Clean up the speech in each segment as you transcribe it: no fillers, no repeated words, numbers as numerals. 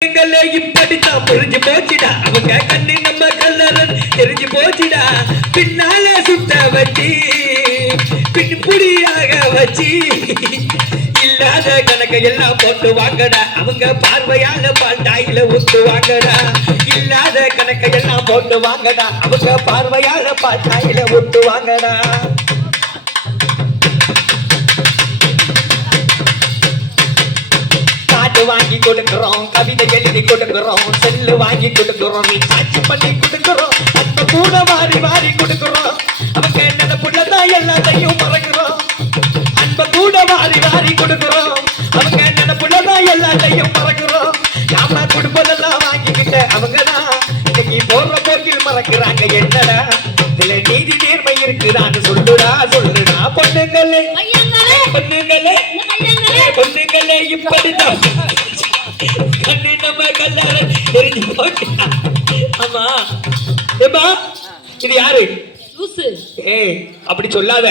இப்படித்தான் புரிஞ்சு போச்சுடா அவங்க கண்ணு நம்ம கல்லறன் தெரிஞ்சு போச்சுடா பின்னால சுத்த வச்சு பின்புடியாக வச்சு இல்லாத கணக்கை எல்லாம் போட்டு வாங்கடா அவங்க பார்வையால பாட்டாயில ஊத்து வாங்கடா இல்லாத கணக்கை எல்லாம் போட்டு வாங்கடா அவங்க பார்வையால பாட்டாயில ஊத்து வாங்கடா வாங்கி கொடுக்கிறோம் கவிதை எழுதி கொடுக்கிறோம் செல்லு வாங்கி கொடுக்கிறோம் சாட்சி பண்ணி கொடுக்கிறோம் அந்த கூட மாறி மாறி கொடுக்கிறோம் அவங்க என்னென்ன புள்ளதான் எல்லாத்தையும் மறக்கிறோம் அன்ப கூட மாறி மாறி கொடுக்கிறோம் அவங்க என்னென்ன புள்ளதான் எல்லாத்தையும் மறக்கிறோம் நாம குடும்பத்தெல்லாம் வாங்கிக்கிட்ட அவங்கதான் இன்னைக்கு போற போக்கில் மறக்கிறாங்க என்னடா இதுல நீதி நேர்மை இருக்குதான்னு சொல்லுடா சொல்லுடா பொண்ணுங்களே பொண்ணுங்களே பொண்ணுங்களே இப்படிதான் கண்ணு நம்ம கல்லாரன் தெரிஞ்சு போச்சு ஆமா ஏமா இது யாரு ஏய் அப்படி சொல்லாத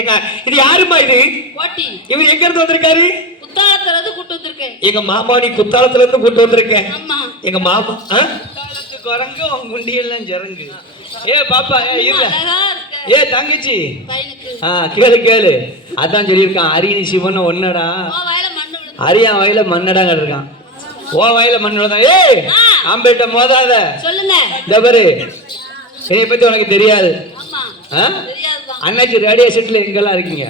எங்க இது யாருமா இது இவர் எங்க இருந்து வந்திருக்காரு குத்தாலத்துல இருந்து கூட்டு வந்திருக்கேன் எங்க மாமா நீ குத்தாலத்துல இருந்து கூட்டு வந்திருக்கேன் எங்க மாமா குரங்கு உன் குண்டியெல்லாம் ஜரங்கு ஏ பாப்பா இல்ல ஏ தங்கச்சி கேளு கேளு அதான் சொல்லியிருக்கான் அரியணி சிவன் ஒன்னடா அரியான் வயல மண்ணடா இருக்கான் ஓ வயல மண்ணோட ஏய் ஆம்பேட்ட மோதாத இந்த பாரு என்னை பத்தி உனக்கு தெரியாது அண்ணாச்சி ரேடியோ செட்ல எங்கெல்லாம் இருக்கீங்க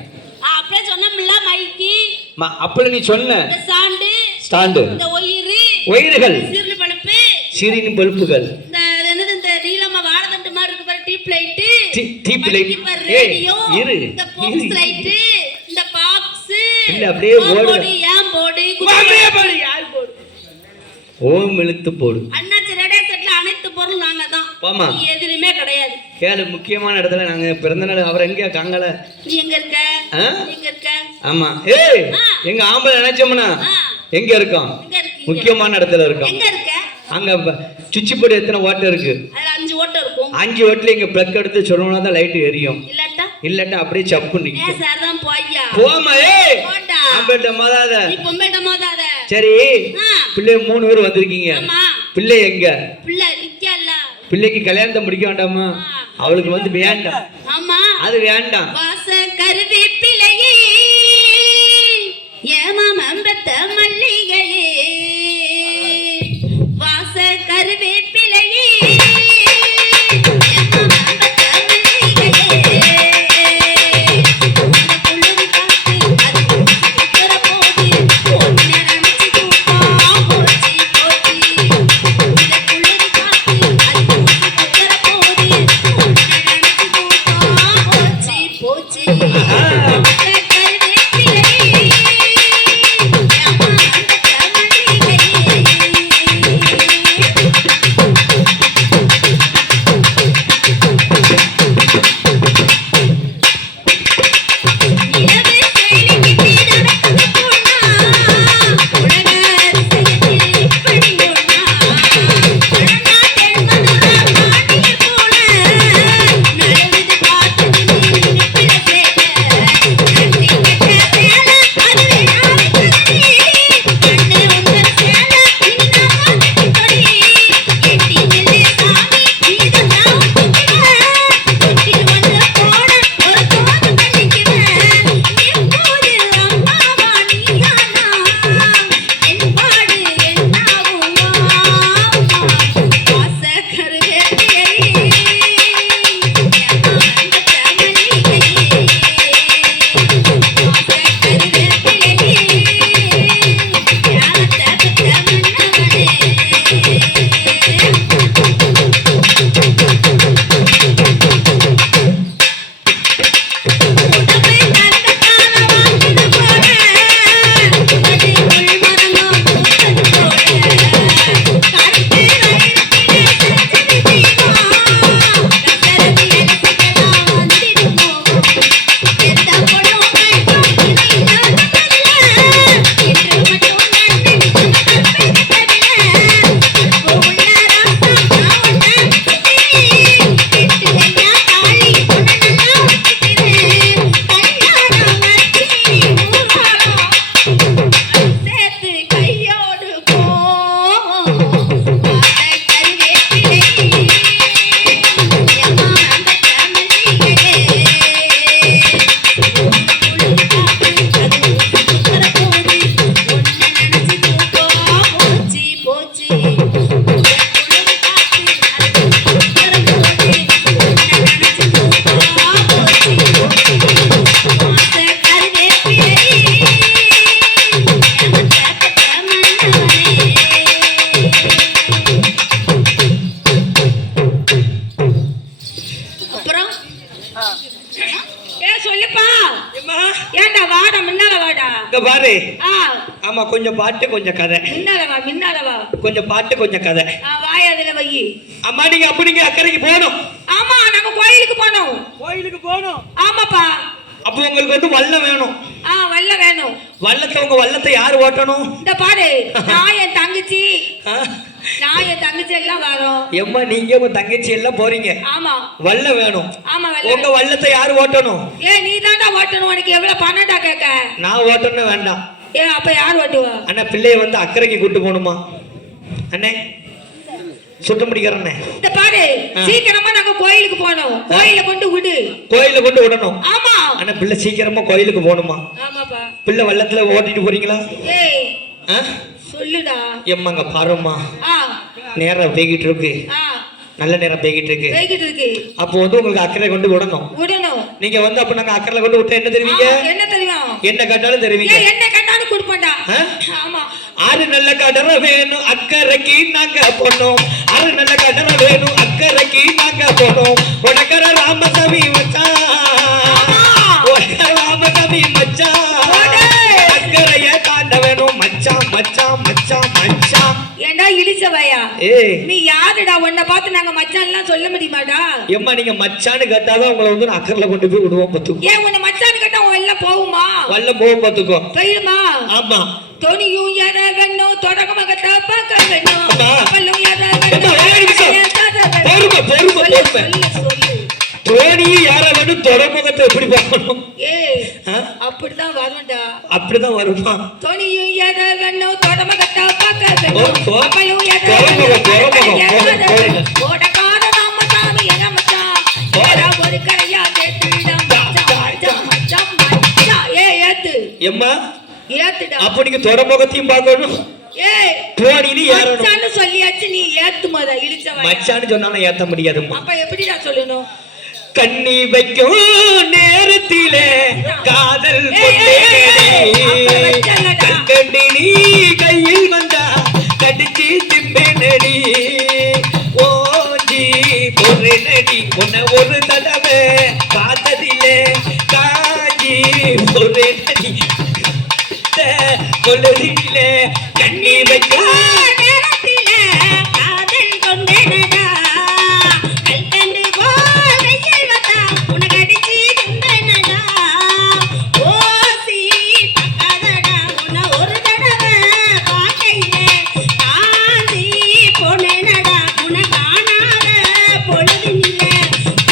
அப்படி நீ சொன்ன ஸ்டாண்டு ஒயிர்கள் சிறினி பல்புகள் ஓம் எழுத்து போடு அனைத்து பொருள் நாங்க தான் எதுலயுமே கிடையாது கேளு முக்கியமான இடத்துல நாங்க பிறந்த நாள் அவர் எங்க காங்கல நீ எங்க இருக்க ஆமா ஏய் எங்க ஆம்பளை நினைச்சோம்னா எங்க இருக்கோம் முக்கியமான இடத்துல இருக்கோம் எங்க இருக்க அங்க சுவிட்ச் போர்டு எத்தனை ஓட்டை இருக்கு அதுல 5 ஓட்டை இருக்கும் 5 ஓட்டல இங்க பிளக் எடுத்து சொன்னோம்னா தான் லைட் எரியும் இல்லட்டா அப்படியே சப்பு நிக்கும் ஏ சார் தான் போய்யா போமா ஏய் ஆம்பேட்ட மோதாத நீ பொம்பேட்ட மோதாத சரி பிள்ளை 3 பேர் வந்திருக்கீங்க ஆமா பிள்ளை எங்க பிள்ளை நிக்கல பிள்ளைக்கு கல்யாணம் முடிக்க வேண்டாமா அவளுக்கு வந்து வேண்டாம் ஆமா அது வேண்டாம் வாச கருவி பிள்ளையே ஏமா மம்பத்த மல்லிகையே வாச கருவி பிள்ளையே ஆமா, கொஞ்சம் பாட்டு கொஞ்சம் கதை. மின்னாலவா கொஞ்சம் பாட்டு கொஞ்சம் கதை. வாய் அதுல வை. அம்மா நீங்க அப்படிங்க அக்கறைக்கு போகணும். ஆமா, நம்ம கோயிலுக்கு போனோம். ஆமாப்பா. அப்போ உங்களுக்கு வந்து வல்லம் வேணும். வல்லம் வேணும். உங்க வல்லத்தை யாரு ஓட்டணும்? இந்த பாரு, நான் என் தங்கச்சி எல்லாம் வரோம். எம்மா நீங்க உங்க தங்கச்சி எல்லாம் போறீங்க. ஆமா, வல்லம் வேணும். ஆமா, உங்க வல்லத்தை யாரு ஓட்டணும்? நீ தாண்டா ஓட்டணும். உனக்கு எவ்வளவு பணம்டா கேட்க? நான் ஓட்டணும் வேண்டாம். அப்ப யார் ஓட்டுவா? அண்ணா பிள்ளைய வந்து அக்கறைக்கு கூட்டு போகணுமா அண்ணே? சுத்த முடிக்கிறேன். இந்த பாரு, சீக்கிரமா நாங்க கோயிலுக்கு போனோம். கோயில கொண்டு விடணும். ஆமா அண்ணா பிள்ளை சீக்கிரமா கோயிலுக்கு போகணுமா? ஆமாப்பா. பிள்ளை வள்ளத்துல ஓட்டிட்டு போறீங்களா? சொல்லுடா. எம்மாங்க பாரும்மா, நேரம் பேகிட்டு இருக்கு. நல்ல நேரம் பேகிட்டு இருக்கு. அப்போ வந்து உங்களுக்கு அக்கறை கொண்டு விடணும். நீங்க வந்து அப்ப நாங்க அக்கறை கொண்டு விட்டா என்ன தெரிவிங்க? என்ன கேட்டாலும் தெரிவிங்க. என்ன கேட்டாலும் கொடுப்பேன்டா. ஆமா, ஆறு நல்ல கடற வேணும் அக்கறைக்கு நாங்க போனோம். ஆறு நல்ல கடற வேணும் அக்கறைக்கு நாங்க போனோம். உனக்கர ராமசாமி மச்சான், ராமசாமி மச்சான், அக்கறைய தாண்ட வேணும் மச்சான் மச்சான் மச்சான் மச்சான். ஏண்டா இழிச்சவையா, நீ யாருடா? உன்னை பார்த்து நாங்க மச்சான் எல்லாம் சொல்ல முடியுமாடா? எம்மா நீங்க மச்சான்னு கேட்டாதான் உங்களை வந்து அக்கறையில கொண்டு போய் விடுவோம். பத்துக்கும் உன்னை மச்சான்னு கேட்டா உன் எல்லாம் போகுமா? வல்லம் போகும். பத்துக்கும் போயிடுமா? ஆமா. தொனியும் எறகணும் தொடக்கமாக தப்பாக்க வேணும். தோனியும் யாராவது தொடமுகத்தை எப்படி பார்க்கணும்? அப்படிதான் வரும்டா. அப்படிதான் வருமா? தொனியும் எறகணும் தொடமாக தப்பாக்க வேணும். ஓடக்கார ராமசாமி என மச்சான் ஒரு கரையா கேட்டுடா மச்சான். ஏத்து எம்மா ஏத்துடா. அப்ப நீங்க தொடமுகத்தையும் பார்க்கணும். மச்சான்னு சொல்லியாச்சு, நீ ஏத்துமாதா? இழிச்சவன் மச்சான்னு சொன்னாலும் ஏத்த முடியாதும்மா. அப்ப எப்படிடா சொல்லணும்? கண்ணி வைக்கும் நேரத்திலே காதல் கண்டி நீ கையில் வந்தா கடிச்சு திம்பேனடி. ஓஞ்சி ஒரு நடி உன்னை ஒரு தடவை பார்த்ததில்லை. காஞ்சி ஒரு நடி கொள்ளிலே கண்ணி வைக்கும் நேரத்திலே காதல் கொண்டேனடா. கல்கண்டு போல் வெயில் வந்தா உனக்கு அடிச்சு திம்பேனடா. ஓசி பக்காதடா உன்னை ஒரு தடவை பார்க்கையிலே காஞ்சி போனேனடா. உன்னை காணாத பொழுதினிலே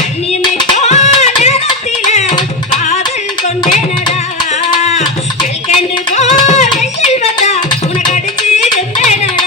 கண்ணி வைக்கும் நேரத்திலே காதல் கொண்டேனடா. கல்கண்டு போல் வெயில் வந்தா உனக்கு அடிச்சு திம்பேனடா.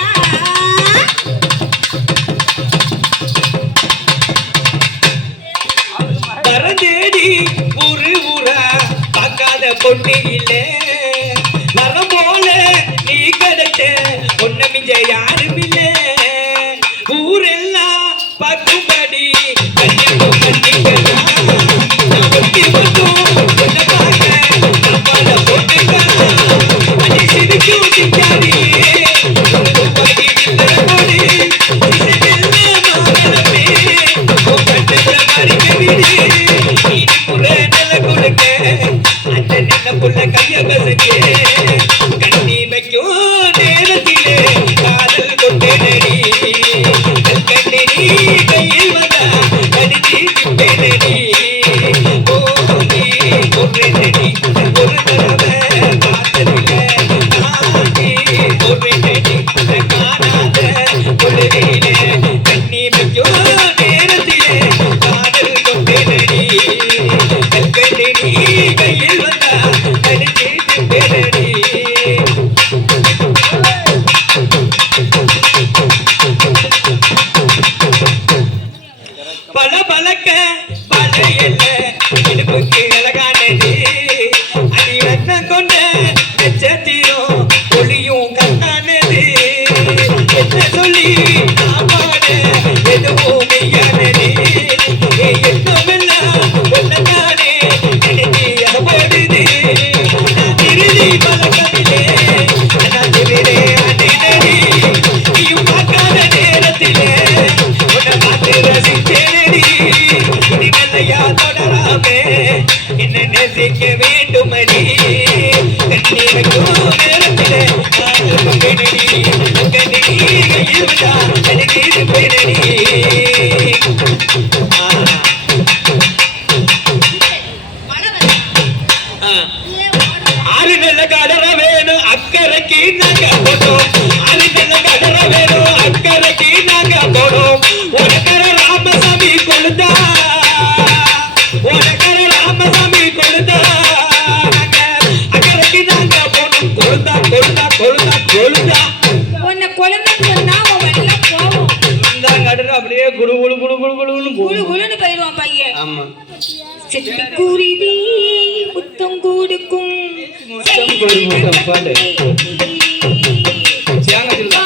குழந்தைன்னு சொன்னா அவன் வெளில போவோம். இருந்தாங்க அடுத்து அப்படியே குடு குடு குடு குடு குடுன்னு குழு போகும். குழுன்னு போயிடுவான் பையன். ஆமா சிட்டுக்குருவி முத்தம் கொடுக்கும் முத்தம் கொடுக்கும் பாட்டு. சேங்கத்தில்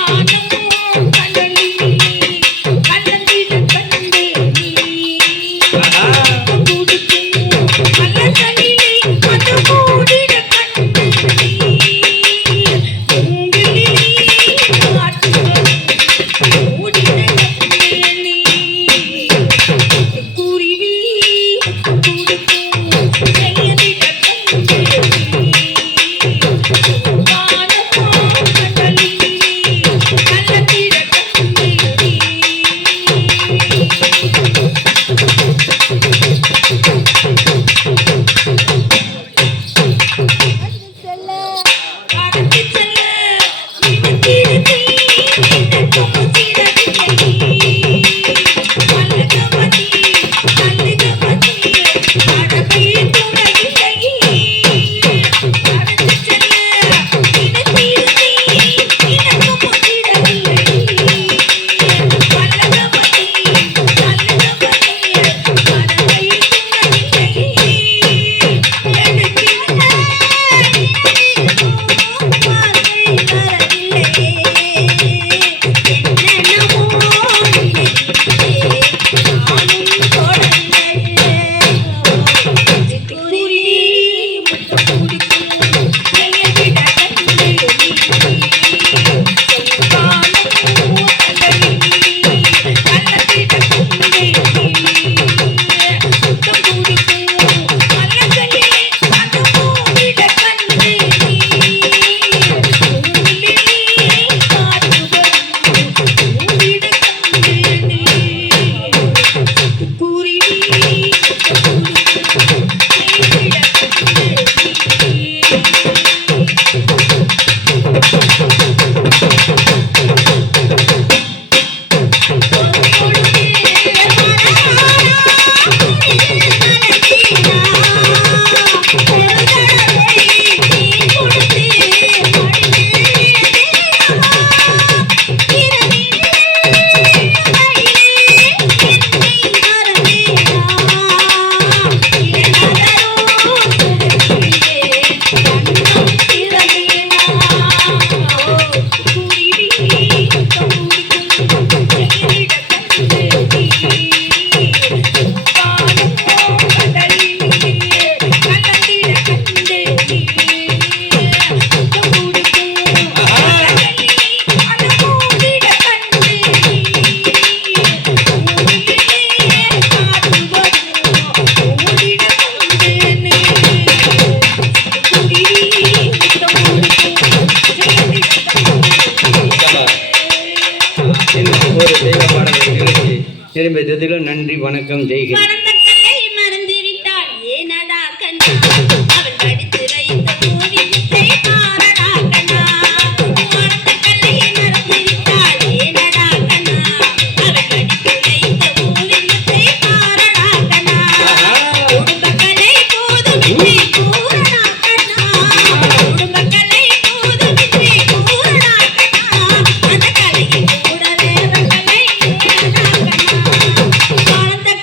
திரும்ப நன்றி வணக்கம் ஜெய்ஹிந்த்.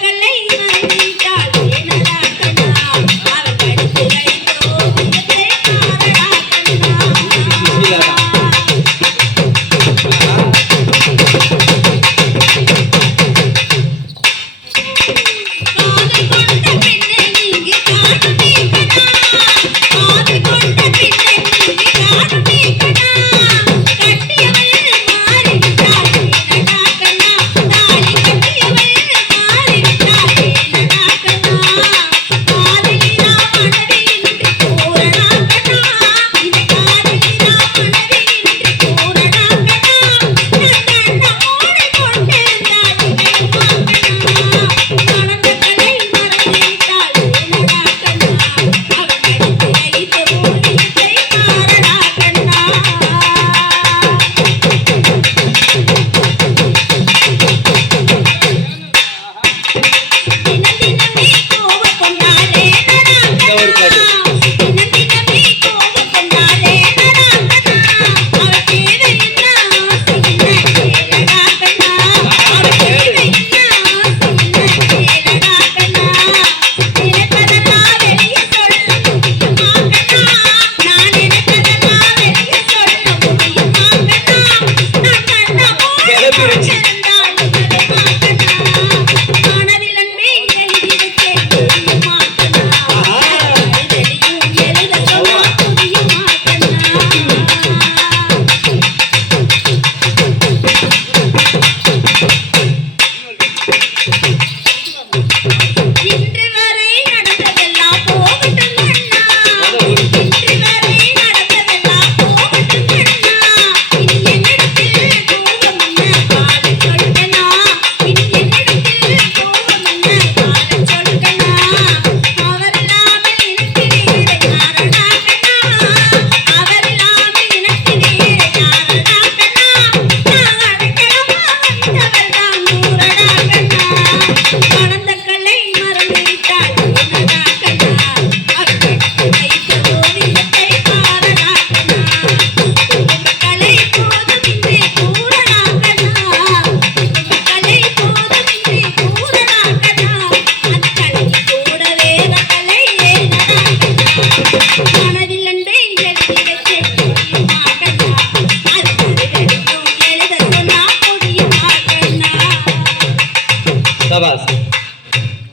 கலை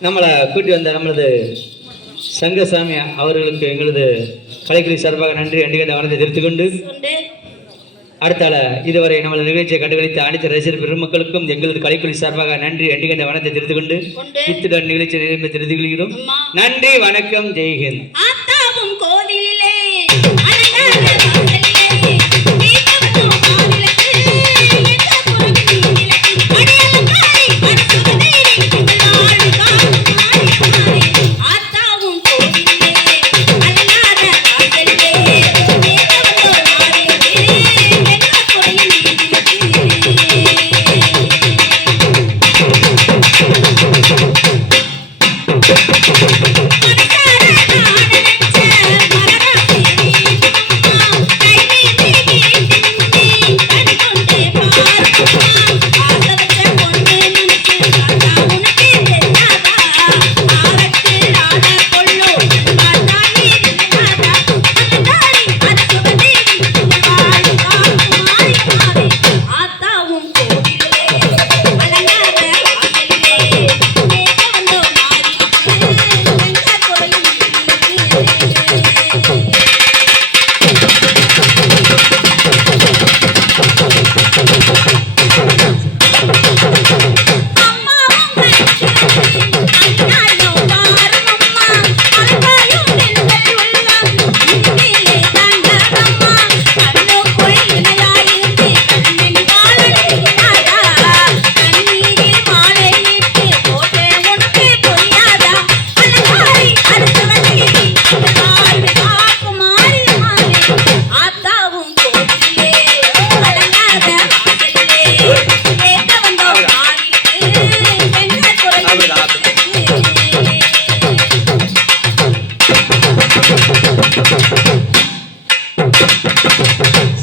நம்மளை கூட்டி வந்த நம்மளது சங்கசாமி அவர்களுக்கு எங்களது கலைக்குழு சார்பாக நன்றி அண்டிகண்ட வனத்தை தெரிவித்துக் கொண்டு அடுத்தால இதுவரை நமது நிகழ்ச்சியை கண்டுகளித்த அனைத்து ரசிகர் பெருமக்களுக்கும் எங்களது கலைக்குழு சார்பாக நன்றி அண்டிகண்ட வனத்தை தெரிவித்துக் கொண்டு இத்துடன் நிகழ்ச்சி நிறைவு தெரிந்து கொள்கிறோம். நன்றி, வணக்கம், ஜெய்ஹிந்த். கோவிலே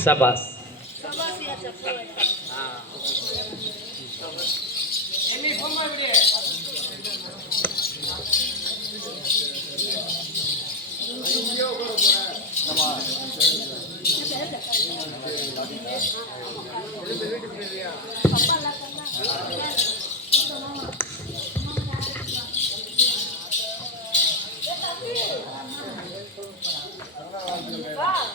சபாஸ். வீட்டுக்கு